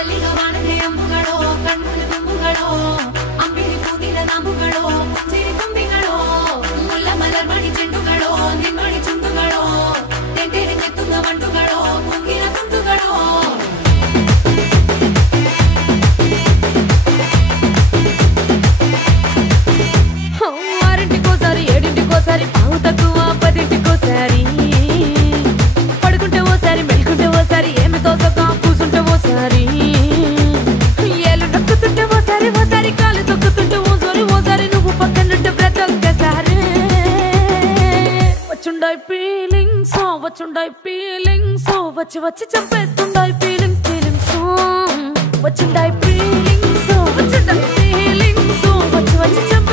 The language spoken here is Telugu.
ಮಲ್ಲಿಗ ವಾಣದೆ ಅಂಬುಗಳೋ ಕಣ್ಮುಳು ತುಂಬುಗಳೋ ಅಂಬಿಳಿ ಕೂದಿನ ನಾಂಬುಗಳೋ ಚಿರಿ ತುಂಬಿಗಳೋ ಮುಲ್ಲ ಮಲರ್ ಮಣಿ ಚೆಂಡುಗಳೋ ನಿಮ್ಮಣಿ ಚುಂಡುಗಳೋ ತೆಂಟೆರೆ ಕೆತ್ತುಂಗ ಮಂಡುಗಳೋ ಮುಗಿನ ತುಂಡುಗಳೋ ఆరింటికోసారి ఏడింటికోసారి పావు తక్కువ పదింటికోసారి పడుకుంటే ఓసారి మెలుకుంటే ఓసారి ఏమి తోసక కూసుంటే ఓసారి ఏలు నొక్కుతుంటే ఓసారి ఓసారి కాలు తొక్కుతుంటే ఓసారి నువ్వు పక్కనుంటే ప్రతి ఒక్కసారి వచ్చుండాయి ఫీలింగ్స్ వచ్చి వచ్చి చంపేస్తుండాయి ఫీలింగ్స్ వచ్చిండాయి ఫీలింగ్స్ వచ్చి వచ్చి చంపేస్తుండాయి